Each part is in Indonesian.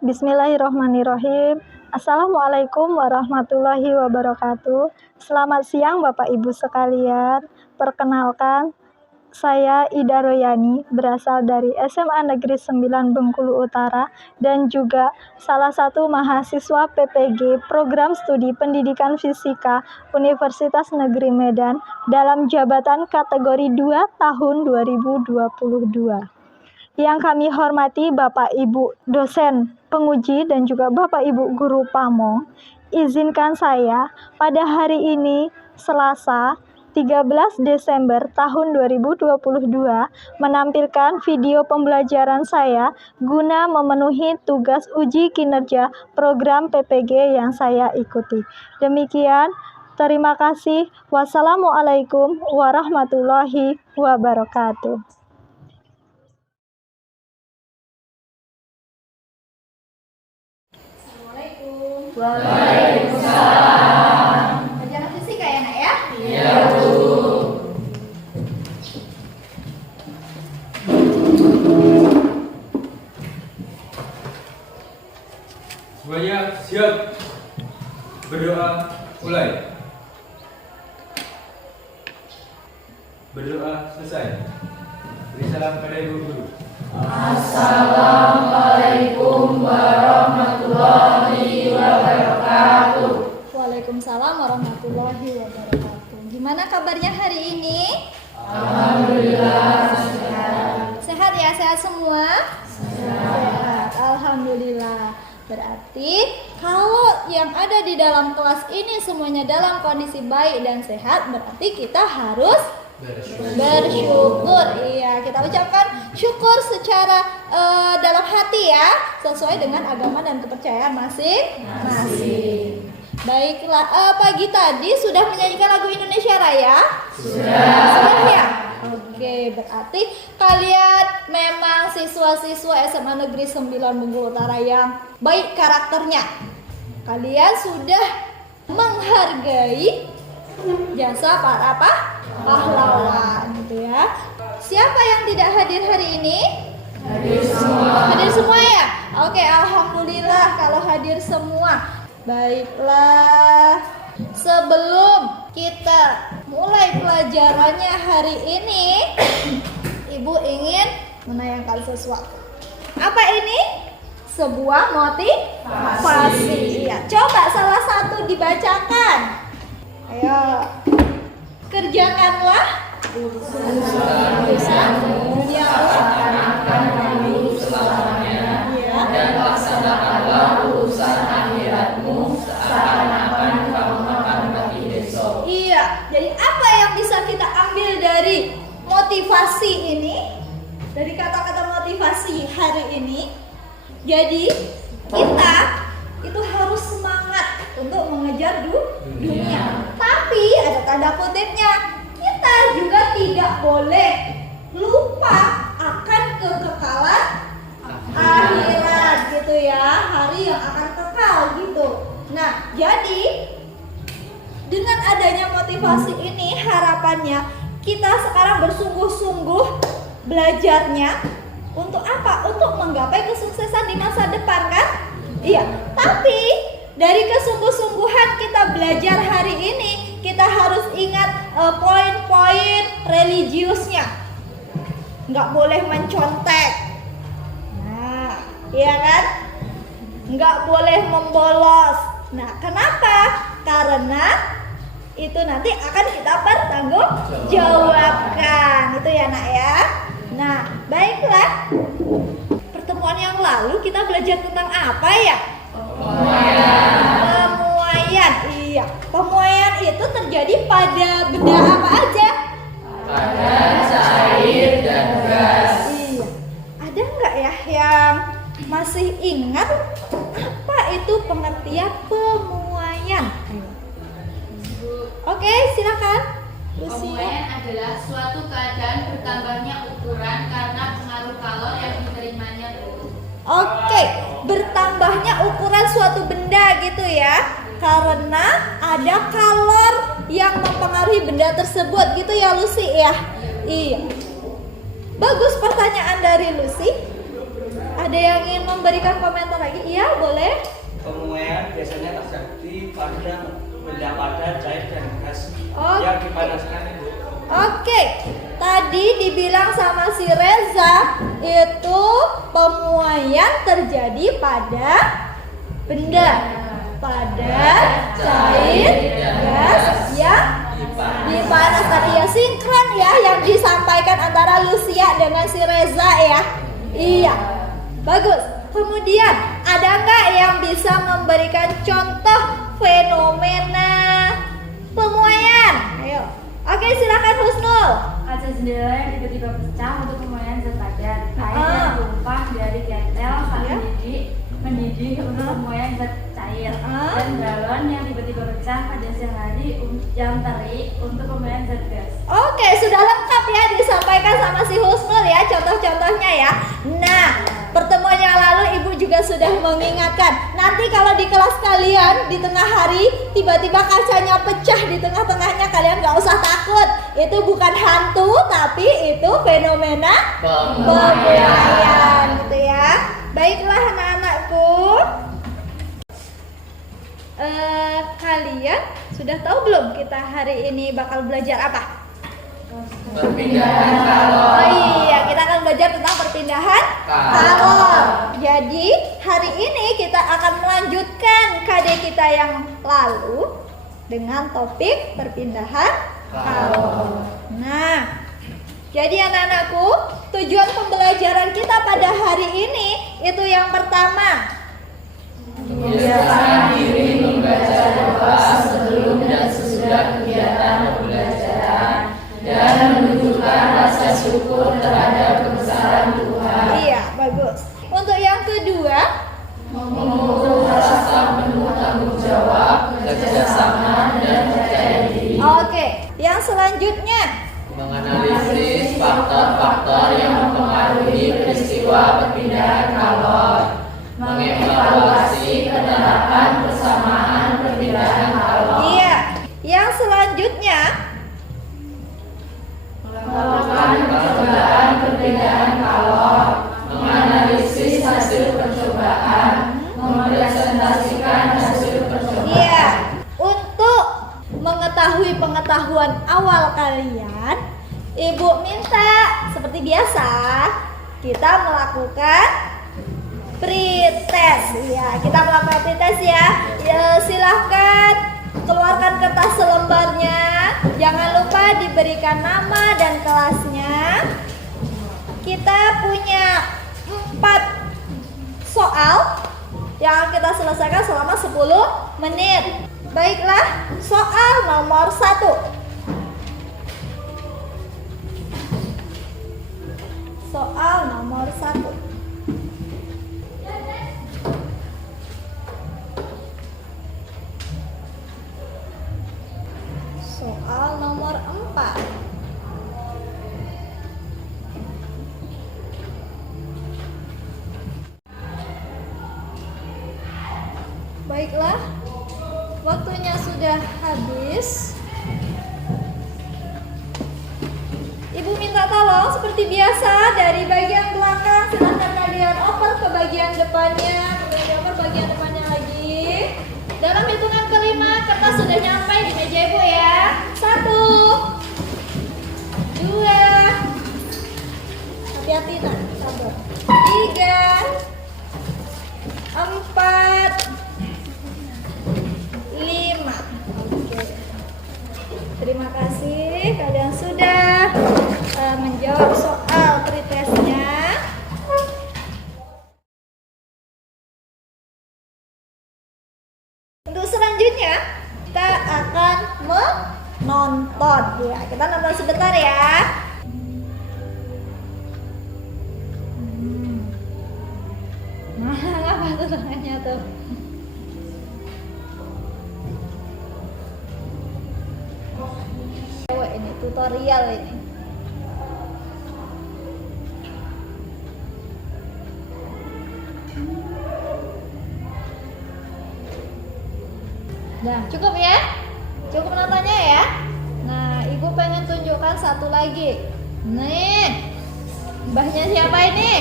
Bismillahirrahmanirrahim. Assalamualaikum warahmatullahi wabarakatuh. Selamat siang Bapak Ibu sekalian. Perkenalkan, saya Ida Royani, berasal dari SMA Negeri 9 Bengkulu Utara dan juga salah satu mahasiswa PPG Program Studi Pendidikan Fisika Universitas Negeri Medan dalam jabatan kategori 2 tahun 2022. Yang kami hormati Bapak Ibu dosen penguji dan juga Bapak Ibu guru pamong, izinkan saya pada hari ini Selasa 13 Desember tahun 2022 menampilkan video pembelajaran saya guna memenuhi tugas uji kinerja program PPG yang saya ikuti. Demikian, terima kasih. Wassalamualaikum warahmatullahi wabarakatuh. Waalaikumsalam. Pelajaran fisika ya nak ya? Iya Bu. Semuanya siap. Berdoa mulai. Berdoa selesai. Beri salam pada ibu guru. Assalamualaikum warahmatullahi wabarakatuh. Waalaikumsalam warahmatullahi wabarakatuh. Gimana kabarnya hari ini? Alhamdulillah sehat. Sehat ya, sehat semua? Sehat. Alhamdulillah. Berarti kalau yang ada di dalam kelas ini semuanya dalam kondisi baik dan sehat, berarti kita harus bersyukur. Iya, kita ucapkan syukur secara dalam hati ya, sesuai dengan agama dan kepercayaan masing-masing. Baiklah, pagi tadi sudah menyanyikan lagu Indonesia Raya? Sudah ya? Oke, berarti kalian memang siswa-siswa SMA Negeri 9 Bengkulu Utara yang baik karakternya. Kalian sudah menghargai jasa para pahlawan gitu ya. Siapa yang tidak hadir hari ini? Hadir semua. Hadir semua ya? Oke, alhamdulillah kalau hadir semua. Baiklah. Sebelum kita mulai pelajarannya hari ini, Ibu ingin menayangkan sesuatu. Apa ini? Sebuah motivasi. Ya, coba salah satu dibacakan. Ayo. Kerjakanlah urusan-urusanmu yang Seakan-akan kamu selamanya, dan laksanakanlah urusan akhiratmu seakan-akan kamu akan mati besok. Iya, jadi apa yang bisa kita ambil dari motivasi ini? Dari kata-kata motivasi hari ini. Jadi kita itu harus semangat untuk mengejar dunia. Tapi ada tanda kutipnya, kita juga tidak boleh lupa akan kekekalan akhirat gitu ya, hari yang akan kekal gitu. Nah, jadi dengan adanya motivasi ini harapannya kita sekarang bersungguh-sungguh belajarnya untuk apa? Untuk menggapai kesuksesan di masa depan kan? Iya, tapi dari kesungguh-sungguhan kita belajar hari ini, kita harus ingat poin-poin religiusnya. Nggak boleh mencontek. Nah, iya kan? Nggak boleh membolos. Nah, kenapa? Karena itu nanti akan kita pertanggungjawabkan. Itu ya nak ya. Nah, baiklah. Pertemuan yang lalu kita belajar tentang apa ya? Pemuaian. Iya, pemuaian itu terjadi pada benda apa aja? Pada cair dan gas. Iya. Ada nggak ya yang masih ingat apa itu pengertian pemuaian? Oke, silakan. Pemuaian adalah suatu keadaan bertambahnya ukuran karena pengaruh kalor yang diterimanya turun. Oke, bertambahnya ukuran suatu benda gitu ya, karena ada kalor yang mempengaruhi benda tersebut gitu ya Lucy ya. Iya. Bagus pertanyaan dari Lucy. Ada yang ingin memberikan komentar lagi? Iya, boleh. Pemuaian biasanya terjadi pada benda padat, cair dan gas Oh. yang dipanaskan Ibu. Oke, tadi dibilang sama si Reza itu pemuaian terjadi pada benda padat, cair, gas yang dipanaskan. Iya, sinkron ya yang disampaikan antara Lucia dengan si Reza ya. Iya, bagus. Kemudian ada nggak yang bisa memberikan contoh fenomena pemuaian? Ayo. Oke, silakan Husnul. Kaca jendela yang tiba-tiba pecah untuk pemuaian zat padat. Air Ah. yang tumpah dari ketel saat Ya. mendidih untuk pemuaian zat cair. Ah. Dan galon yang tiba-tiba pecah pada siang hari yang terik untuk pemuaian zat gas. Oke, sudah lengkap ya disampaikan sama si Husnul ya contoh-contohnya ya. Nah, pertemuan yang lalu Ibu juga sudah mengingatkan. Nanti kalau di kelas kalian di tengah hari tiba-tiba kacanya pecah di tengah-tengahnya, kalian nggak usah takut. Itu bukan hantu, tapi itu fenomena pemuaian gitu ya. Baiklah anak-anakku. Kalian sudah tahu belum kita hari ini bakal belajar apa? Perpindahan kalor. Oh iya, kita akan belajar tentang perpindahan kalor. Jadi hari ini kita akan melanjutkan KD kita yang lalu dengan topik perpindahan kalor. Nah, jadi anak-anakku, tujuan pembelajaran kita pada hari ini itu yang pertama, Membiasakan diri membaca doa sebelum dan sesudah kegiatan pembelajaran dan menunjukkan rasa syukur terhadap kebesaran Tuhan. iya bagus. Untuk yang kedua, Memupuk rasa penuh tanggung jawab, kerjasama dan percaya diri. oke. Yang selanjutnya, Menganalisis faktor-faktor yang mempengaruhi peristiwa perpindahan kalor. Mengevaluasi penerapan persamaan perpindahan kalor. iya. Yang selanjutnya, Melakukan percobaan perpindahan kalor. Menganalisis hasil percobaan. Mempresentasikan hasil percobaan. iya. Untuk mengetahui pengetahuan awal kalian, Ibu minta seperti biasa kita melakukan pretest ya. Kita melakukan pretest ya. Silahkan keluarkan kertas selembarnya. Jangan lupa diberikan nama dan kelasnya. Kita punya 4 soal yang kita selesaikan selama 10 menit. Baiklah, soal nomor 1. Soal nomor 1. Soal nomor 4. Baiklah, waktunya sudah habis. Ibu minta tolong seperti biasa dari bagian belakang silahkan kalian oper ke bagian depannya, kemudian oper bagian depannya lagi. Dalam hitungan kelima kertas sudah nyampe di meja Ibu ya. 1, 2, hati-hati nak, sabar. 3, 4, 5. Oke. Terima kasih kalian sudah menjawab soal pretestnya. Untuk selanjutnya kita akan menonton ya. Kita nonton sebentar ya. Apa tuh tangannya tuh? Cewek ini tutorial ini. Nah, cukup ya? Cukup nontonnya ya? Nah, Ibu pengen tunjukkan satu lagi. Nih, mbahnya siapa ini?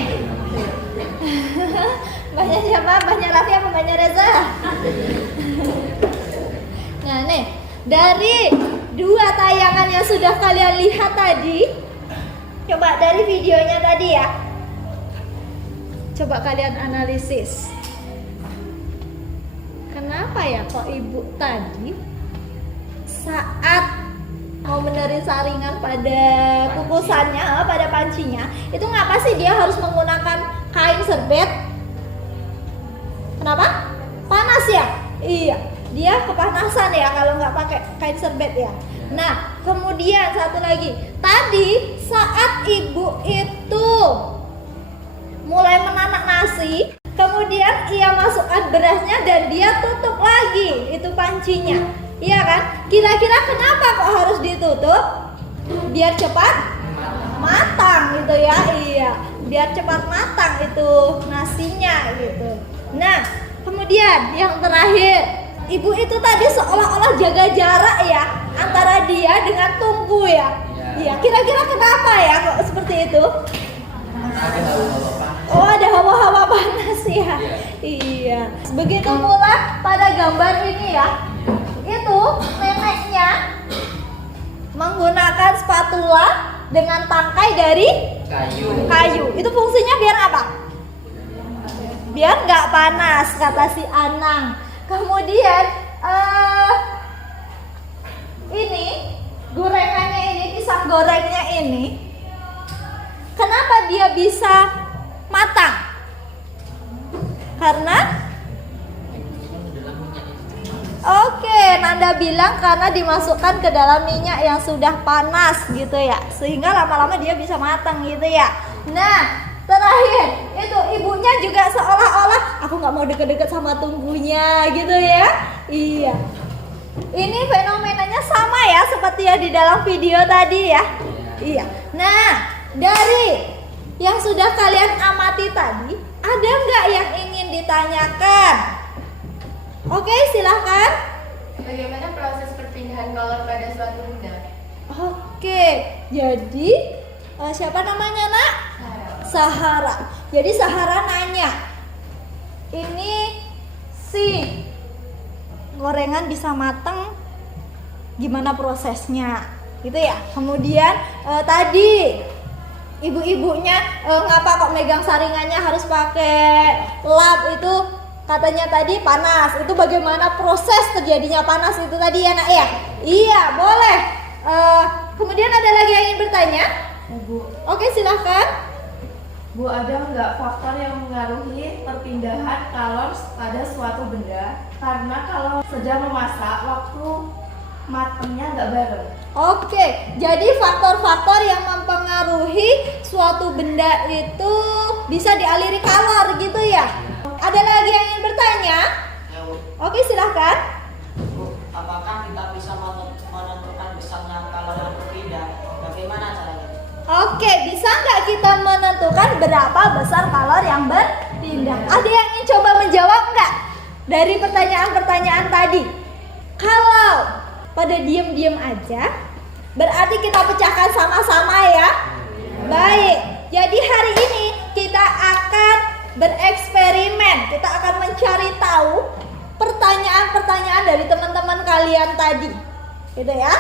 Mbahnya siapa? Mbahnya Raffi apa Mbahnya Reza? Nah nih, dari 2 tayangan yang sudah kalian lihat tadi, coba dari videonya tadi ya, coba kalian analisis. Kenapa ya kok ibu tadi saat mau benerin saringan pada kukusannya, pada pancinya, itu ngapa sih dia harus menggunakan kain serbet? Kenapa? Panas ya? Iya, dia kepanasan ya kalau nggak pakai kain serbet ya. Nah, kemudian satu lagi, tadi saat ibu itu mulai menanak nasi, kemudian ia masukkan berasnya dan dia tutup lagi itu pancinya. Iya kan? Kira-kira kenapa kok harus ditutup? Biar cepat matang gitu ya. Iya, biar cepat matang itu nasinya gitu. Nah, kemudian yang terakhir, ibu itu tadi seolah-olah jaga jarak ya antara dia dengan tungku ya. Iya, kira-kira kenapa ya kok seperti itu? Oh, ada hawa-hawa panas ya. Iya. Begitu pula pada gambar ini ya. Itu neneknya menggunakan spatula dengan tangkai dari kayu. Itu fungsinya biar apa? Biar nggak panas, kata si Anang. Kemudian ini gorengannya ini, pisang gorengnya ini, kenapa dia bisa matang? Karena Nanda bilang karena dimasukkan ke dalam minyak yang sudah panas gitu ya, sehingga lama-lama dia bisa matang gitu ya. Nah, terakhir itu ibunya juga seolah-olah aku nggak mau deket-deket sama tunggunya gitu ya. Iya, ini fenomenanya sama ya seperti yang di dalam video tadi ya. Iya. Nah, dari yang sudah kalian amati tadi, ada nggak yang ingin ditanyakan? Oke, silahkan. Bagaimana proses perpindahan kolor pada suatu benda? Oke, jadi siapa namanya nak? Sahara. Jadi Sahara nanya, ini si gorengan bisa mateng, gimana prosesnya? Gitu ya. Kemudian tadi ibu-ibunya ngapa kok megang saringannya harus pakai lap itu? Katanya tadi panas, itu bagaimana proses terjadinya panas itu tadi ya nak ya? Iya, boleh. Kemudian ada lagi yang ingin bertanya? Bu, Oke, silahkan. Bu, ada nggak faktor yang mengaruhi perpindahan kalor pada suatu benda? Karena kalau sedang memasak, waktu matangnya nggak bareng. Oke, jadi faktor-faktor yang mempengaruhi suatu benda itu bisa dialiri kalor gitu ya? Ada lagi yang ingin bertanya? Ya, Bu. Oke, silahkan. Bu, apakah kita bisa menentukan besarnya kalor yang berpindah? Bagaimana caranya? Oke, bisa nggak kita menentukan berapa besar kalor yang berpindah? Ada yang ingin coba menjawab nggak? Dari pertanyaan-pertanyaan tadi. Kalau pada diem-diem aja, berarti kita pecahkan sama-sama ya. Baik, jadi hari ini kita akan bereksperimen. Kita akan mencari tahu pertanyaan-pertanyaan dari teman-teman kalian tadi. Gitu ya.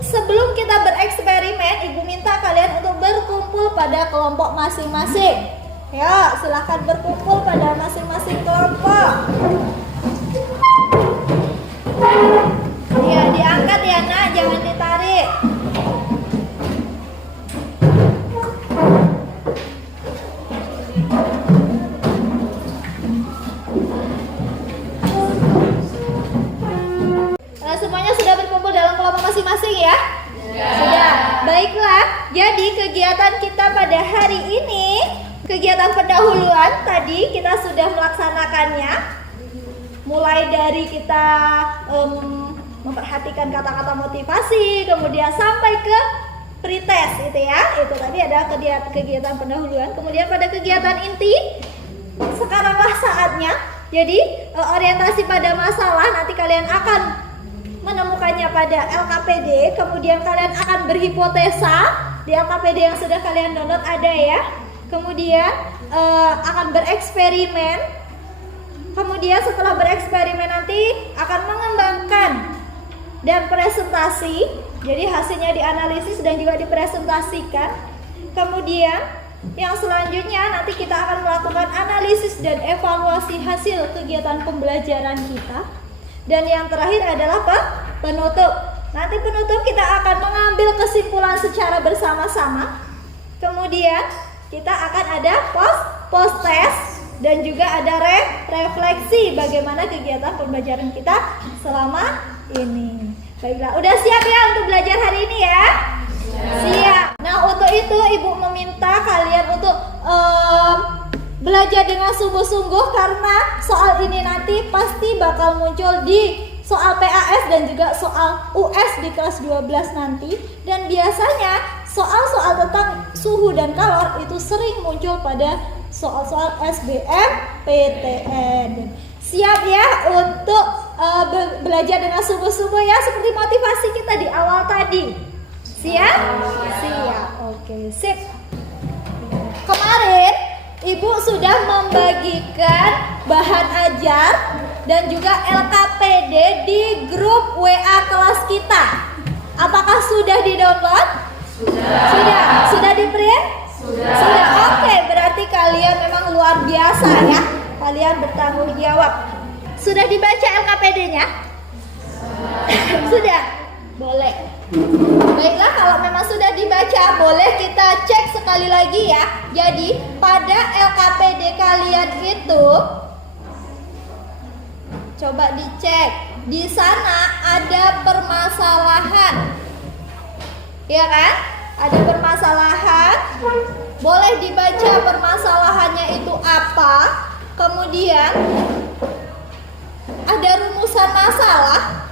Sebelum kita bereksperimen, Ibu minta kalian untuk berkumpul pada kelompok masing-masing. Ya, silahkan berkumpul pada masing-masing kelompok. Ya, diangkat ya nak, jangan ditarik. Semuanya sudah berkumpul dalam kelompok masing-masing ya? Sudah. Baiklah, jadi kegiatan kita pada hari ini, kegiatan pendahuluan tadi kita sudah melaksanakannya. Mulai dari kita memperhatikan kata-kata motivasi, kemudian sampai ke pretest itu ya. Itu tadi ada kegiatan pendahuluan. Kemudian pada kegiatan inti, sekaranglah saatnya. Jadi orientasi pada masalah nanti kalian akan menemukannya pada LKPD, kemudian kalian akan berhipotesa di LKPD yang sudah kalian download ada ya. Kemudian akan bereksperimen. Kemudian setelah bereksperimen nanti akan mengembangkan dan presentasi. Jadi hasilnya dianalisis dan juga dipresentasikan. Kemudian yang selanjutnya nanti kita akan melakukan analisis dan evaluasi hasil kegiatan pembelajaran kita. Dan yang terakhir adalah penutup. Nanti penutup kita akan mengambil kesimpulan secara bersama-sama. Kemudian kita akan ada post test dan juga ada refleksi bagaimana kegiatan pembelajaran kita selama ini. Baiklah, udah siap ya untuk belajar hari ini ya? Siap. Nah, untuk itu Ibu meminta kalian untuk belajar dengan sungguh-sungguh karena soal ini nanti pasti bakal muncul di soal PAS dan juga soal US di kelas 12 nanti. Dan biasanya soal-soal tentang suhu dan kalor itu sering muncul pada soal-soal SBMPTN. Siap ya untuk belajar dengan sungguh-sungguh ya, seperti motivasi kita di awal tadi. Siap? Siap. Oke, sip. Kemarin Ibu sudah membagikan bahan ajar dan juga LKPD di grup WA kelas kita. Apakah sudah di-download? Sudah di-print? Sudah. Oke, berarti kalian memang luar biasa ya. Kalian bertanggung jawab. Sudah dibaca LKPD-nya? Sudah? Boleh. Baiklah, kalau memang sudah dibaca, boleh kita cek sekali lagi ya. Jadi, pada LKPD kalian itu coba dicek. Di sana ada permasalahan. Ya kan? Ada permasalahan. Boleh dibaca permasalahannya itu apa. Kemudian ada rumusan masalah.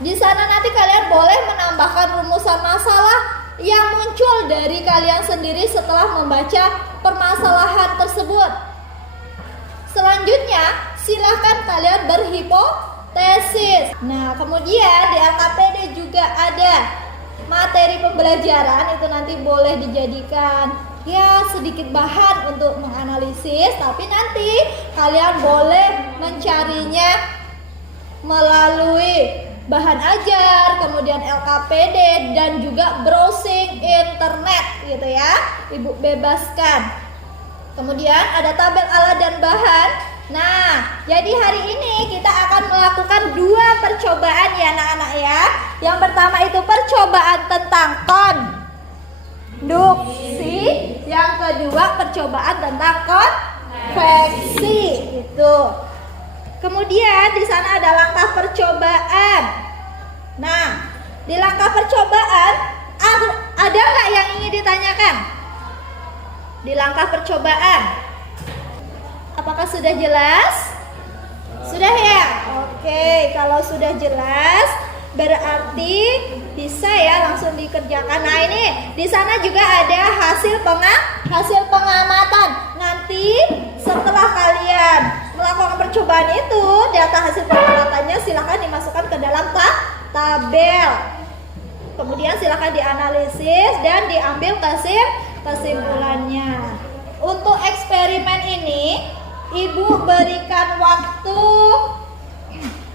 Di sana nanti kalian boleh menambahkan rumusan masalah yang muncul dari kalian sendiri setelah membaca permasalahan tersebut. Selanjutnya, silakan kalian berhipotesis. Nah, kemudian di LKPD juga ada materi pembelajaran, itu nanti boleh dijadikan ya sedikit bahan untuk menganalisis, tapi nanti kalian boleh mencarinya melalui bahan ajar, kemudian LKPD dan juga browsing internet gitu ya. Ibu bebaskan. Kemudian ada tabel alat dan bahan. Nah, jadi hari ini kita akan melakukan 2 percobaan ya anak-anak ya. Yang pertama itu percobaan tentang konduksi, yang kedua percobaan tentang konveksi itu. Kemudian di sana ada langkah percobaan. Nah, di langkah percobaan ada nggak yang ingin ditanyakan? Di langkah percobaan, apakah sudah jelas? Sudah ya? Oke, kalau sudah jelas berarti bisa ya langsung dikerjakan. Nah, ini di sana juga ada hasil pengamatan. Nanti setelah kalian melakukan percobaan itu, data hasil pengamatannya silakan dimasukkan ke dalam tabel. Kemudian silakan dianalisis dan diambil kesimpulannya. Untuk eksperimen ini, Ibu berikan waktu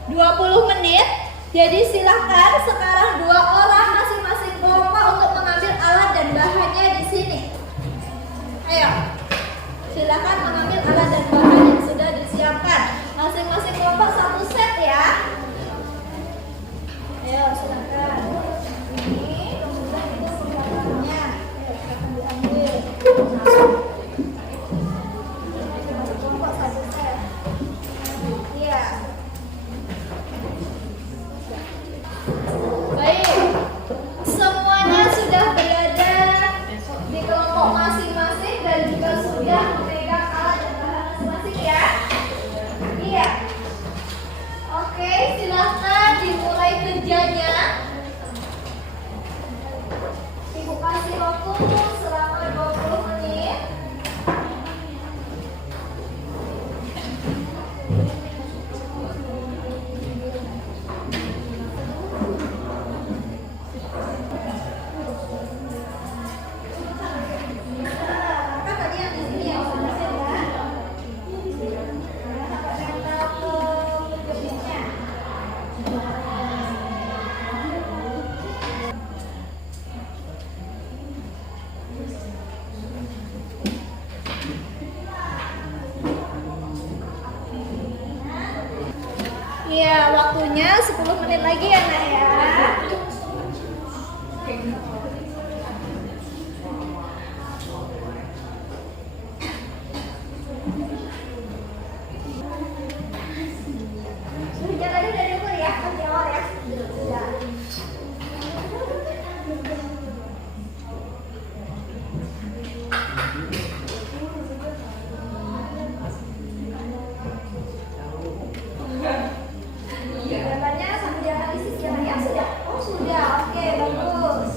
20 menit. Jadi silakan sekarang 2 orang masing-masing kelompok untuk mengambil alat dan bahannya di sini. Ayo, silakan mengambil alat dan bahan yang sudah disiapkan. Masing-masing kelompok 1 set ya. Ayo, silakan. Ini kemudian itu pembahasannya. Ayo, silakan diambil. Masing-masing kelompok 1 set. Iya. Baik, semuanya sudah berada di kelompok masing-masing dan juga sudah memegang alat dan bahan masing-masing ya. Iya. Oke, silakan dimulai kerjanya. Ibu kasih waktu selama 20 menit. Kan tadi yang Iya, waktunya 10 menit lagi ya nak ya. Sudah tadi udah dengar ya, di awal ya. Sudah. Datanya sampai dianalisis ya, ya sudah. Oh sudah, oke bagus.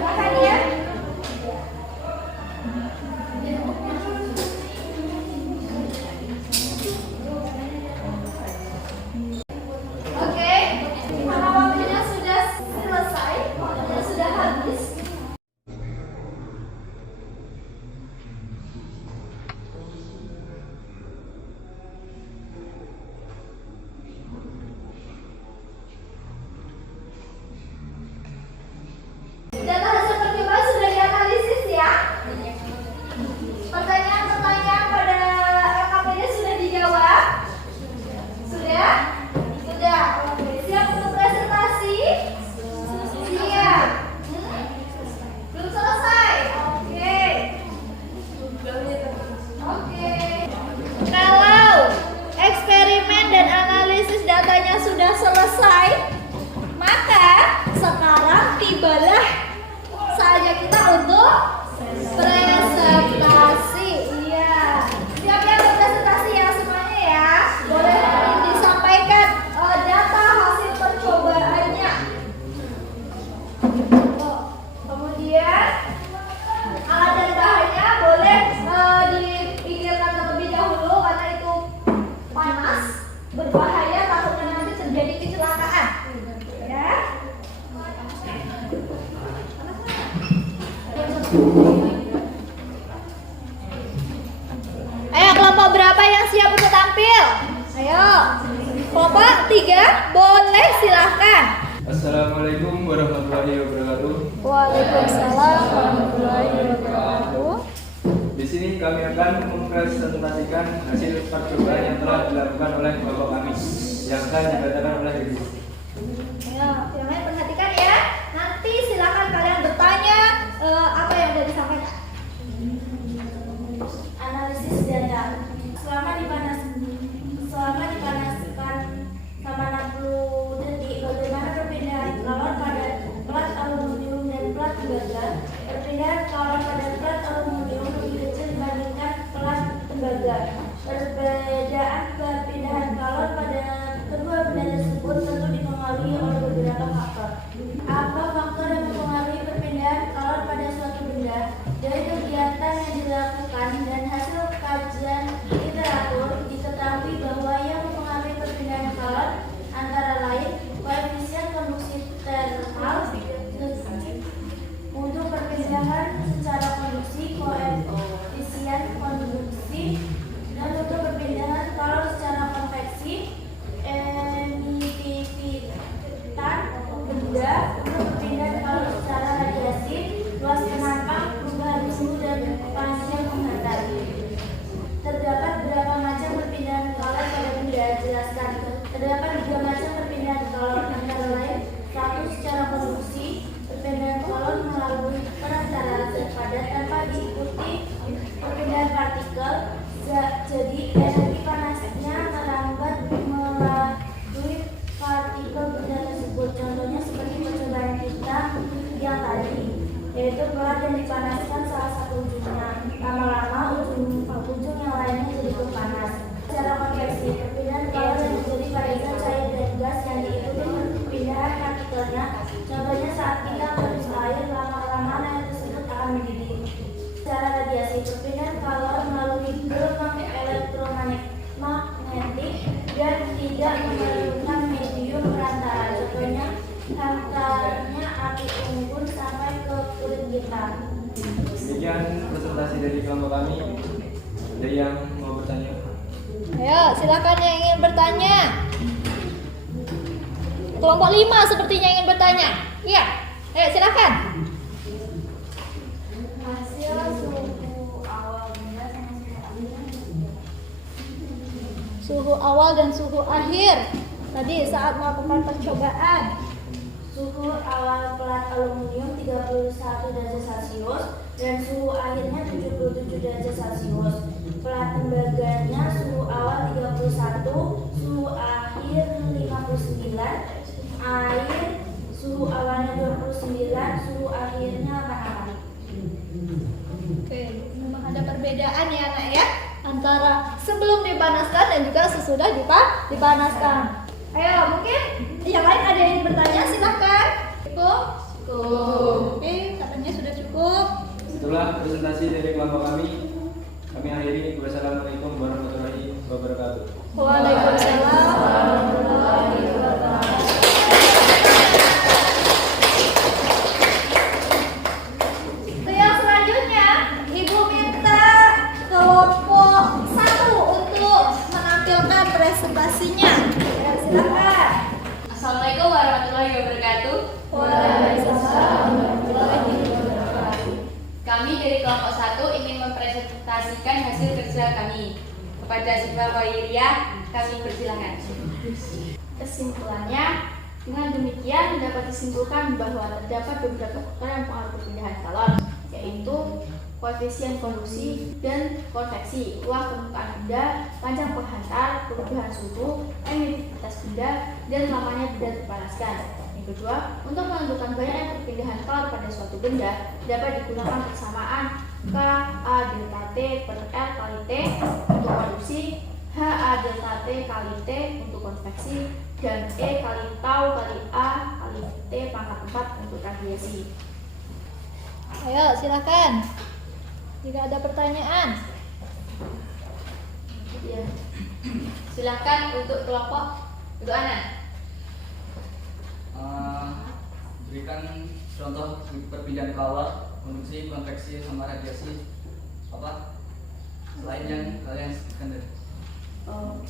Makan ya. Oke, karena waktunya sudah selesai, waktunya sudah habis. Data hasil percobaan sudah dianalisis ya. Pertanyaan-pertanyaan pada LKPD sudah dijawab. Sudah? Sudah. Oke. Siap untuk presentasi? Siap. Belum selesai? Oke. Oke. Kalau eksperimen dan analisis datanya sudah selesai, maka sekarang tibalah saatnya kita untuk presentasi. Iya. Siap ya berpresentasi ya semuanya ya. Boleh disampaikan data hasil percobaannya. Kemudian alat dan bahannya boleh dipikirkan terlebih dahulu karena itu panas, berbahaya, takutnya nanti terjadi kecelakaan. Ya. Ayo kelompok berapa yang siap untuk tampil? Ayo. Kelompok 3 boleh silahkan. Assalamualaikum warahmatullahi wabarakatuh. Waalaikumsalam warahmatullahi wabarakatuh. Di sini kami akan mempresentasikan hasil percobaan yang telah dilakukan oleh Bapak kami yang akan dibacakan oleh Ibu. Ayo, yang lain perhatikan ya. Nanti silakan kalian bertanya apa yang sudah disampaikan. Analisis data. Selama dipanaskan selama 60 detik, bagaimana perpindahan kalor pada plat aluminium dan plat tembaga? Perpindahan kalor pada plat aluminium lebih kecil dibandingkan plat tembaga. Perbedaan perpindahan kalor pada kedua benda tersebut tentu dipengaruhi oleh beberapa faktor. Apa faktor yang mempengaruhi perpindahan kalor pada suatu benda? Dari kegiatan yang dilakukan dan hasil kajian literatur diketahui bahwa yang mempengaruhi perpindahan kalor antara lain koefisien konduksi termal untuk perpindahan secara konduksi, koefisien konduksi, dan untuk perpindahan kalor secara konveksi, emitivitas benda, untuk perpindahan kalor secara radiasi, luas penampang, perubahan suhu, dan panjang penghantar. Terdapat berapa macam perpindahan kalor pada benda? Jelaskan. Terdapat 3 macam perpindahan kalor, antara lain 1 secara konduksi, perpindahan kalor melalui perantara zat padat tanpa diikuti perpindahan partikel. Jadi energi panasnya terlambat melalui partikel benda tersebut. Contohnya seperti percobaan kita yang tadi, yaitu pelat yang dipanaskan salah satu ujungnya. Lama-lama ujung yang lainnya jadi panas. Secara konveksi, perpindahan kalor yang terjadi pada zat cair dan gas yang diikuti perpindahan partikelnya. Contohnya saat kita menulis air, lama-lama air tersebut akan mendidih. Secara radiasi, perpindahan kalor melalui gelombang elektromagnetik dan tidak memerlukan medium perantara. Contohnya hantarnya api unggun sampai ke kulit kita. Demikian presentasi dari kelompok kami. Ada yang mau bertanya? Ayo, silakan yang ingin bertanya. Kelompok 5 sepertinya ingin bertanya. Iya, ayo silakan. Suhu awal dan suhu akhir tadi saat melakukan percobaan. Suhu awal pelat aluminium 31 derajat Celcius dan suhu akhirnya 77 derajat Celcius. Pelat tembaganya suhu awal 31, suhu akhir 59, air suhu awalnya 29, suhu akhirnya 88. Oke, memang ada perbedaan ya anak ya antara sebelum dipanaskan dan juga sesudah dipanaskan. Ayo, mungkin yang lain ada yang bertanya, silahkan. Cukup? Oke, katanya sudah cukup. Setelah presentasi dari kelompok kami akhiri. Wassalamualaikum warahmatullahi wabarakatuh. Waalaikumsalam warahmatullahi wabarakatuh. Yang selanjutnya, Ibu minta kelompok 1 untuk menampilkan presentasinya. Ya, silakan. Assalamualaikum warahmatullahi wabarakatuh. Waalaikumsalam warahmatullahi wabarakatuh. Kami dari kelompok 1 ingin mempresentasikan hasil kerja kami. Kepada Siswa Wairiyah, kami persilakan. Kesimpulannya, dengan demikian dapat disimpulkan bahwa terdapat beberapa faktor yang pengaruh perpindahan kalor, yaitu koefisien konduksi dan konveksi, luas permukaan benda, panjang penghantar, perubahan suhu, emisivitas benda, dan lamanya benda terpanaskan. Yang kedua, untuk menentukan banyaknya perpindahan kalor pada suatu benda dapat digunakan persamaan KA delta T per L kali T untuk konduksi, HA delta T kali T untuk konveksi, dan E kali tau kali A kali T pangkat 4 untuk radiasi. Ayo, silakan. Jika ada pertanyaan. Ya. Silakan untuk kelompok untuk anak. Berikan contoh perpindahan kalor, konduksi, konveksi, sama radiasi apa selain yang kalian sebutkan tadi.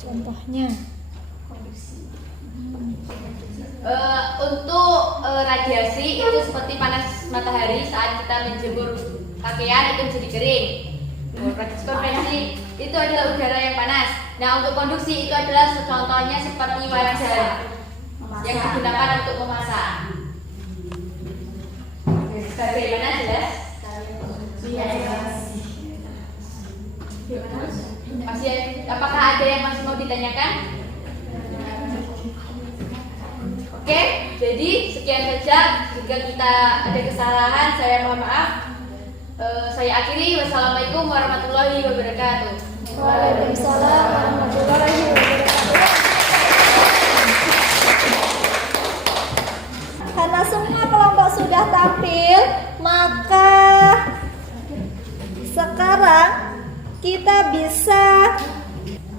Contohnya. Untuk radiasi itu seperti panas matahari saat kita menjemur pakaian itu jadi kering. Konveksi itu adalah udara yang panas. Nah, untuk konduksi itu adalah contohnya seperti wajan yang digunakan untuk memasak. Bagaimana jelas? Masih, apakah ada yang masih mau ditanyakan? Oke, jadi sekian saja. Jika kita ada kesalahan, saya mohon maaf. Saya akhiri. Wassalamualaikum warahmatullahi wabarakatuh. Waalaikumsalam warahmatullahi wabarakatuh. Karena semua kelompok sudah tampil, maka sekarang kita bisa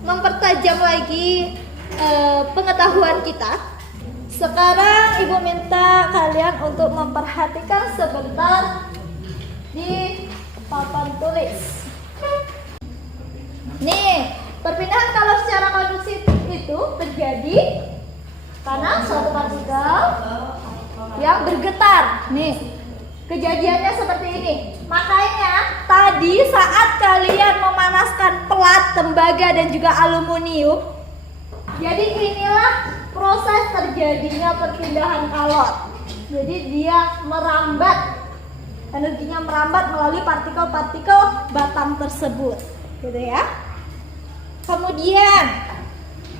mempertajam lagi pengetahuan kita. Sekarang Ibu minta kalian untuk memperhatikan sebentar di papan tulis. Nih, perpindahan kalor secara konduksi itu terjadi karena suatu partikel yang bergetar. Nih, kejadiannya seperti ini. Makanya tadi saat kalian memanaskan pelat, tembaga dan juga aluminium, jadi inilah proses terjadinya perpindahan kalor. Jadi dia merambat, energinya merambat melalui partikel-partikel batang tersebut, gitu ya. Kemudian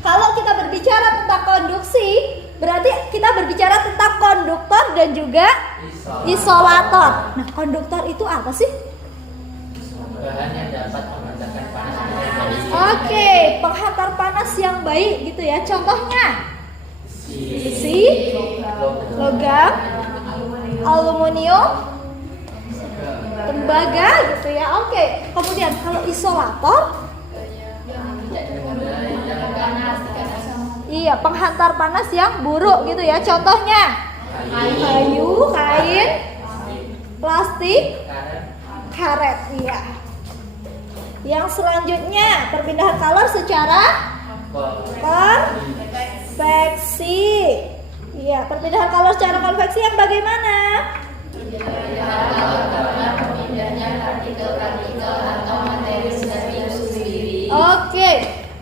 kalau kita berbicara tentang konduksi, berarti kita berbicara tentang konduktor dan juga isolator. Nah, konduktor itu apa sih? Bahan yang dapat menghantarkan panas. Oke, penghantar panas yang baik gitu ya. Contohnya besi, logam, aluminium, tembaga gitu ya. Oke. Kemudian kalau isolator, iya, penghantar panas yang buruk gitu ya. Contohnya kayu, kain, plastik, karet. Iya. Yang selanjutnya perpindahan kalor secara konveksi. Iya, perpindahan kalor secara konveksi yang bagaimana? Pindahnya partikel-partikel atau materi sendiri. Oke,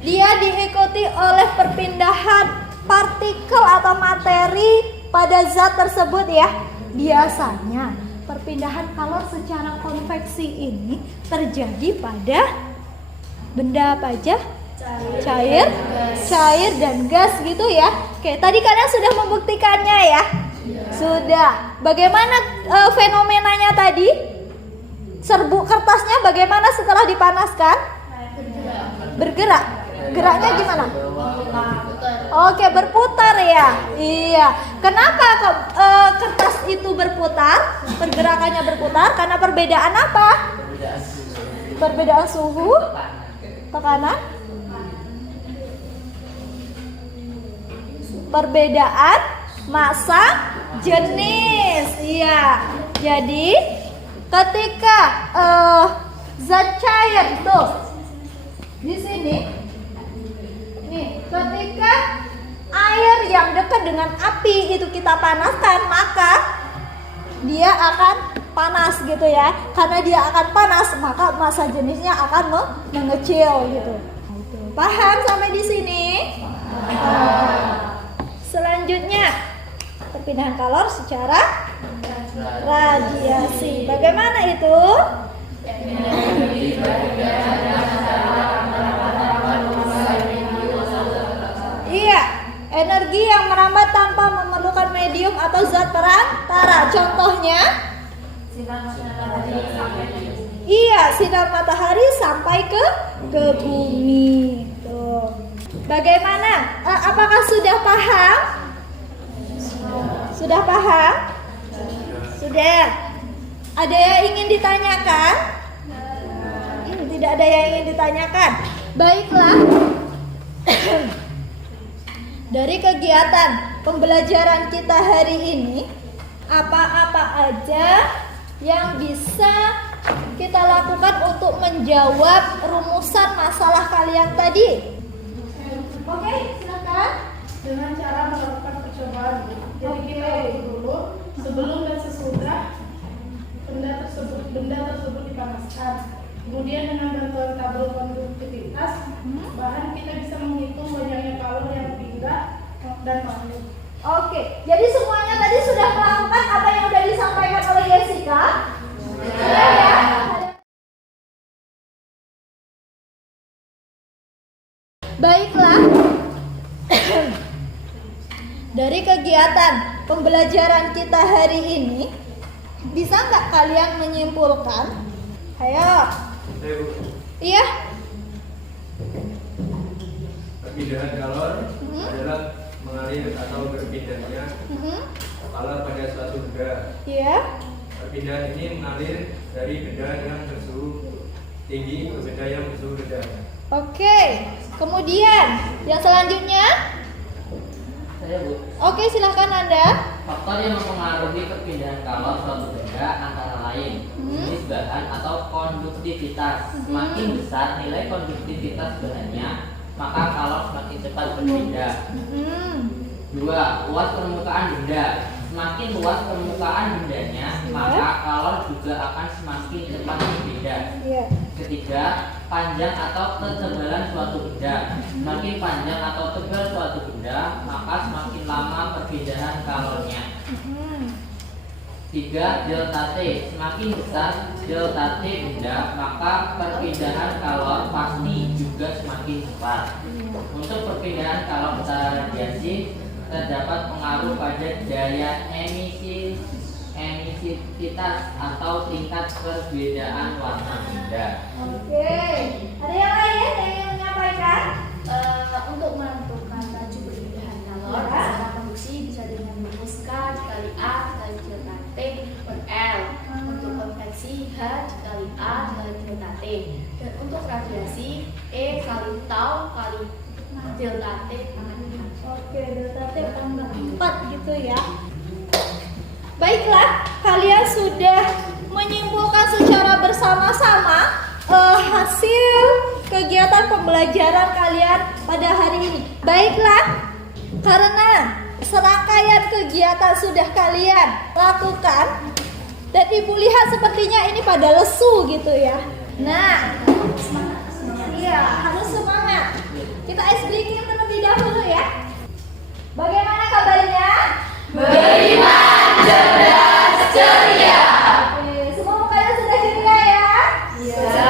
Dia diikuti oleh perpindahan partikel atau materi pada zat tersebut ya. Biasanya perpindahan kalor secara konveksi ini terjadi pada benda apa aja? Cair dan gas gitu ya. Oke, tadi kalian sudah membuktikannya ya? Sudah. Bagaimana fenomenanya tadi? Serbuk kertasnya bagaimana setelah dipanaskan? Bergerak. Geraknya gimana? Oke, berputar ya. Iya. Kenapa kertas itu berputar? Pergerakannya berputar karena perbedaan apa? Perbedaan suhu, tekanan, perbedaan massa, jenis. Iya. Jadi ketika zat cair tuh di sini, nih, ketika air yang dekat dengan api itu kita panaskan, maka dia akan panas gitu ya. Karena dia akan panas, maka massa jenisnya akan mengecil gitu. Paham sampai di sini? Selanjutnya, perpindahan kalor secara radiasi. Bagaimana itu? Iya, energi yang merambat tanpa memerlukan medium atau zat perantara. Contohnya? Iya, sinar matahari sampai ke bumi. Tuh. Bagaimana? Apakah sudah paham? Sudah paham? Sudah. Ada yang ingin ditanyakan? Tidak ada yang ingin ditanyakan. Baiklah. Dari kegiatan pembelajaran kita hari ini, apa-apa aja yang bisa kita lakukan untuk menjawab rumusan masalah kalian tadi? Oke, silakan. Dengan cara melakukan percobaan. Jadi kita hitung dulu sebelum dan sesudah benda tersebut dipanaskan. Kemudian dengan bantuan tabel konduktivitas, bahan kita bisa menghitung banyaknya kalor yang pindah dan masuk. Oke, jadi semuanya tadi sudah melakukan apa yang sudah disampaikan oleh Jessica? Sudah ya? Baiklah. Dari kegiatan pembelajaran kita hari ini, bisa nggak kalian menyimpulkan? Ayo. Iya. Perpindahan kalor adalah mengalir atau berpindahnya kalor pada suatu benda. Iya. Perpindahan ini mengalir dari benda yang bersuhu tinggi ke benda yang bersuhu rendah. Oke. Kemudian yang selanjutnya? Saya, Bu. Oke, silahkan Anda. Faktor yang mempengaruhi perpindahan kalor suatu benda antara lain jenis bahan atau konduktivitas. Semakin besar nilai konduktivitas bahannya, maka kalor semakin cepat berpindah. 2. Luas permukaan benda. Semakin luas permukaan bendanya, maka kalor juga akan semakin cepat berpindah. Ketiga, panjang atau ketebalan suatu benda. Semakin panjang atau tebal suatu benda, maka semakin lama perpindahan kalornya. 3. Delta T. Semakin besar delta T benda, maka perpindahan kalor pasti juga semakin cepat. Untuk perpindahan kalor secara radiasi, terdapat pengaruh pada daya emisivitas atau tingkat perbedaan warna benda. Oke, ada yang lain yang ingin menyampaikan? Untuk menentukan laju perpindahan kalor secara konduksi bisa dengan rumus K dikali A dikali delta T per L. Untuk konveksi H dikali A dikali delta T. Dan untuk radiasi E kali tau kali delta T tambah 4. Oke, delta T tambah 4 gitu ya. Baiklah, kalian sudah menyimpulkan secara bersama-sama hasil kegiatan pembelajaran kalian pada hari ini. Baiklah, karena serangkaian kegiatan sudah kalian lakukan dan Ibu lihat sepertinya ini pada lesu gitu ya. Nah, iya, harus semangat. kita ice breaking terlebih dahulu ya. Bagaimana kabarnya? Beriman, cerdas, ceria. Oke, semua mukanya sudah ceria ya? Iya.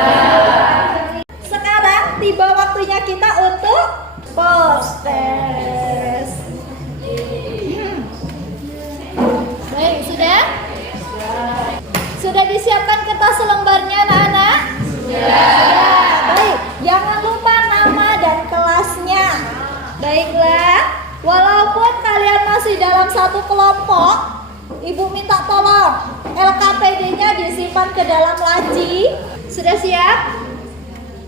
Sekarang tiba waktunya kita untuk post test. Baik, sudah? Sudah disiapkan kertas selembarnya anak-anak? Sudah. Baik, jangan lupa nama dan kelasnya. Baiklah, walaupun kalian masih dalam satu kelompok, Ibu minta tolong LKPD-nya disimpan ke dalam laci. Sudah siap?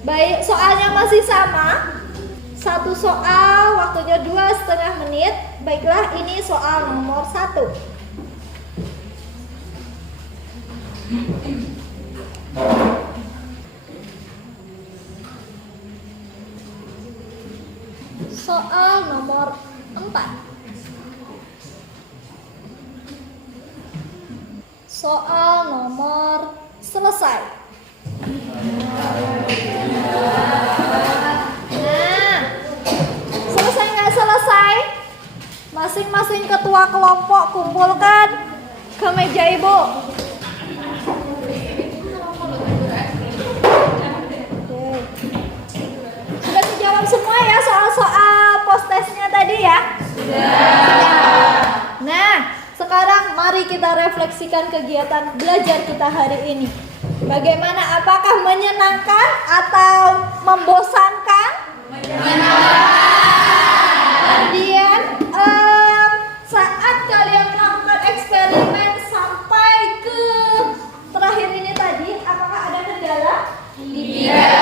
Baik, soalnya masih sama. Satu soal, waktunya 2,5 menit. Baiklah, ini soal nomor 1. Soal nomor 4. Soal nomor selesai. Nah, selesai nggak selesai? Masing-masing ketua kelompok kumpulkan ke meja ibu. Sudah dijawab semua ya soal-soal post testnya tadi ya? Sudah. Nah, sekarang mari kita refleksikan kegiatan belajar kita hari ini. Bagaimana? Apakah menyenangkan atau membosankan? Menyenangkan. Kemudian saat kalian melakukan eksperimen sampai ke terakhir ini tadi, apakah ada kendala? Tidak.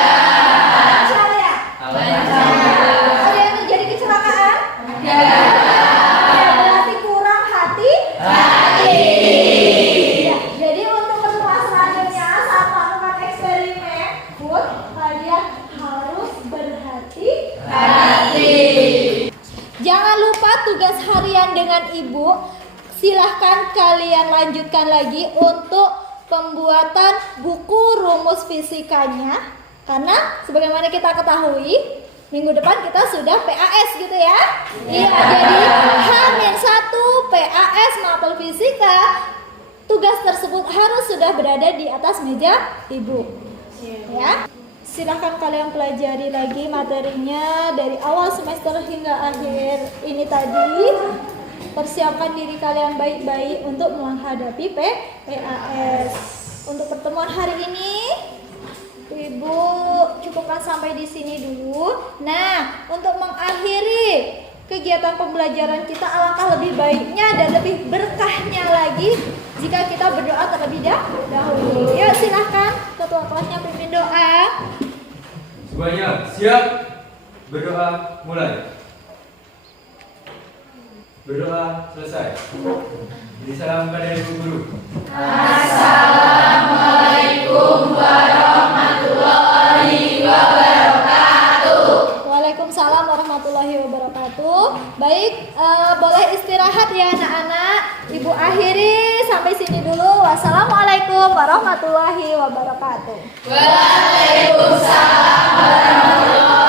Lancar ya? Ada yang terjadi kecelakaan? Tidak. Berarti kurang hati? Ya, jadi untuk pertemuan selanjutnya saat melakukan eksperimen pun kalian harus berhati-hati. Jangan lupa tugas harian dengan ibu. Silahkan kalian lanjutkan lagi untuk pembuatan buku rumus fisikanya. Karena sebagaimana kita ketahui, minggu depan kita sudah PAS gitu ya. Iya, jadi H-1 PAS mapel fisika. Tugas tersebut harus sudah berada di atas meja ibu. Ya. Silahkan kalian pelajari lagi materinya dari awal semester hingga akhir ini tadi. Persiapkan diri kalian baik-baik untuk menghadapi PAS. Untuk pertemuan hari ini, Ibu cukupkan sampai di sini dulu. Nah, untuk mengakhiri kegiatan pembelajaran kita, alangkah lebih baiknya dan lebih berkahnya lagi jika kita berdoa terlebih dahulu. Yuk, silahkan ketua kelasnya pimpin doa. Semuanya siap? Berdoa mulai. Berdoa selesai. Beri salam pada ibu guru. Assalamualaikum warahmatullahi wabarakatuh. Waalaikumsalam warahmatullahi wabarakatuh. Baik, boleh istirahat ya anak-anak. Ibu akhiri sampai sini dulu. Wassalamualaikum warahmatullahi wabarakatuh. Waalaikumsalam warahmatullahi wabarakatuh.